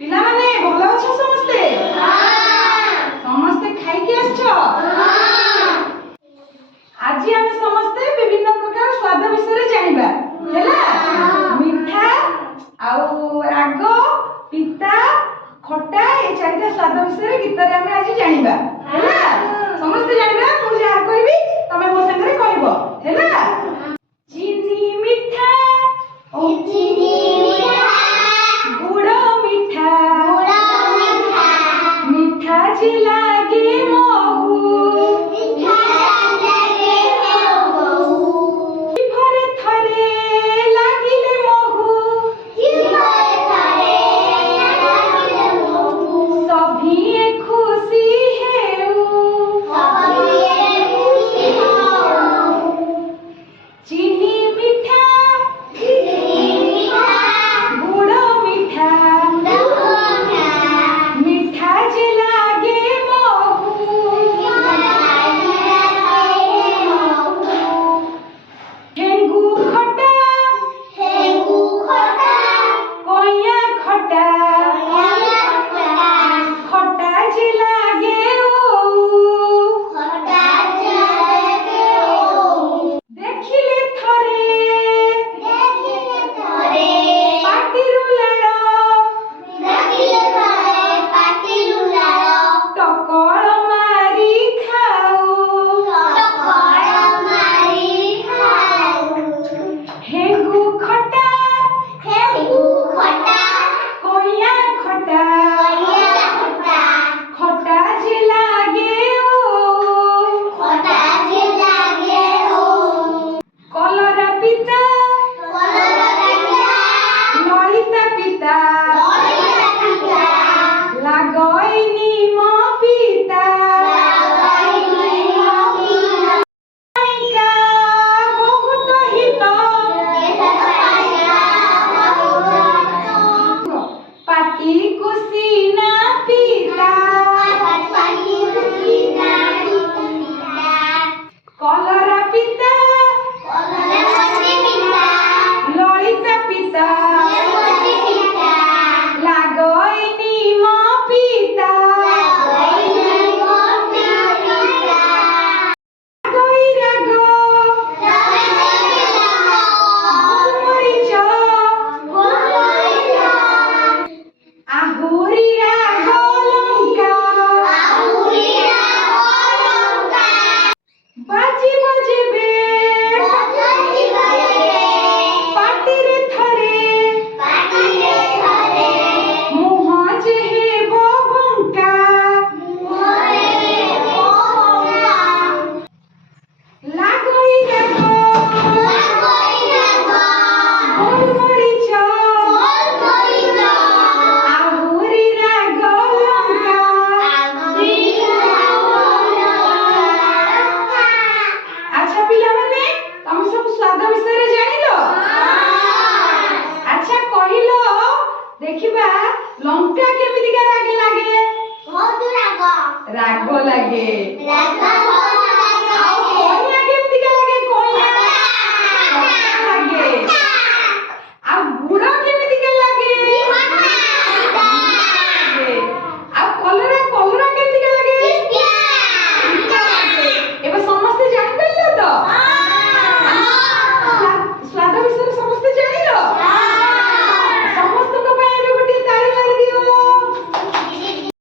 पिला माने भलो अछ समस्ते? समस्ते खाई के आछो? आज हम समस्ते विभिन्न प्रकार स्वाद विषय जानिबा हैला। मीठा आउ राग पिता खट्टा ए चारिटा स्वाद विषय गीत रे हम आज जानिबा हैला। समस्ते जानिबा मु जा कहबी तमे मो संगे कहबो हैला। चीनी मीठा चीनी मीठा गुड़ मीठा मीठा जी लागे महू जिभरे थरे लागिले महू सभिए खुशी हेउ चीनी मीठा गुड़ मीठा मीठा जी लागे महू हेंगू खट्टा कोया खट्टा खट्टा जी लागे देखिले थरे पाटिरु लाड़ टकल मारी खाऊ हेंगू खट्टा कोया खट्टा खट्टा जी लागे कलरा पिता ललिता पिता लागई निम पिता का बहुत हित पाटी कुसीना पिता कलरा पिता ललिता पिता लागई निम पिता गई राग मरीच आहुरी राग लंका बाजी बजेबे पाटिरे थरे मुह जेहेब बंका लागई राग मरीच आहुरी राग लंका अच्छा पिला माने तुम सब स्वाद विषय रे जानिलो? अच्छा कहिलो देखिबा लंका केमिति का राग लागे? राग लागे।